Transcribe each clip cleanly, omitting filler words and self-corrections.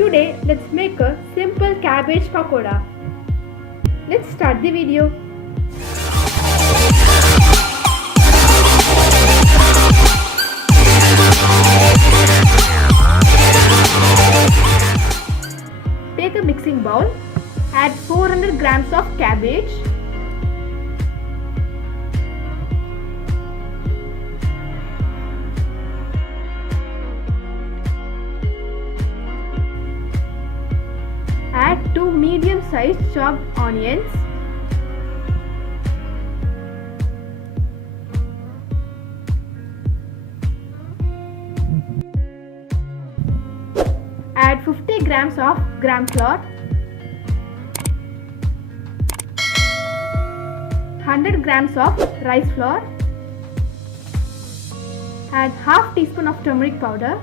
Today let's make a simple cabbage pakoda. Let's start the video. Take a mixing bowl, add 400 grams of cabbage, add 2 medium-sized chopped onions, add 50 grams of gram flour, 100 grams of rice flour, add half teaspoon of turmeric powder,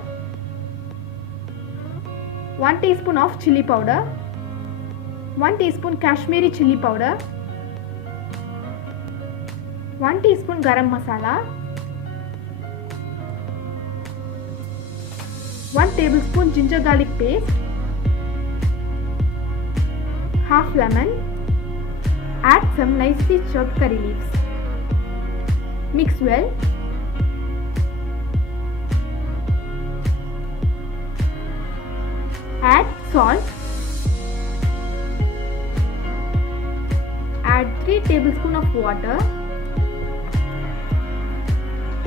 1 teaspoon of chili powder, 1 teaspoon Kashmiri chili powder, 1 teaspoon garam masala, 1 tablespoon ginger garlic paste, half lemon, add some nicely chopped curry leaves. Mix well. Add salt. Add 3 tablespoons of water.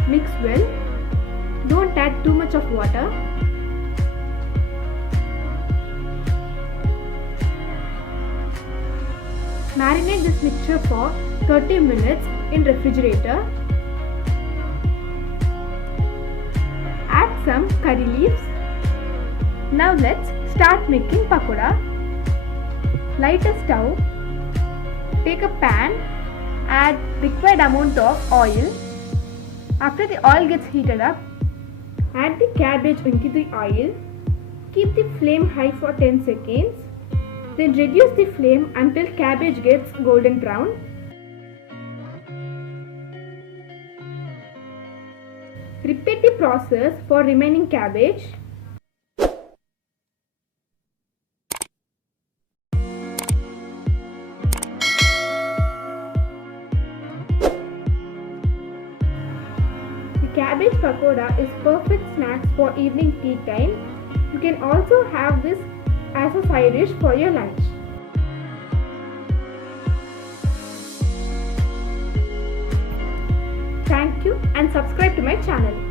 Mix well. Don't add too much of water. Marinate this mixture for 30 minutes in refrigerator. Add some curry leaves. Now let's start making pakoda. Light a stove. Take a pan. Add required amount of oil. After the oil gets heated up, add the cabbage into the oil. Keep the flame high for 10 seconds. Then reduce the flame until cabbage gets golden brown. Repeat the process for remaining cabbage. The cabbage pakoda is perfect snacks for evening tea time. You can also have this as a side dish for your lunch. Thank you and subscribe to my channel.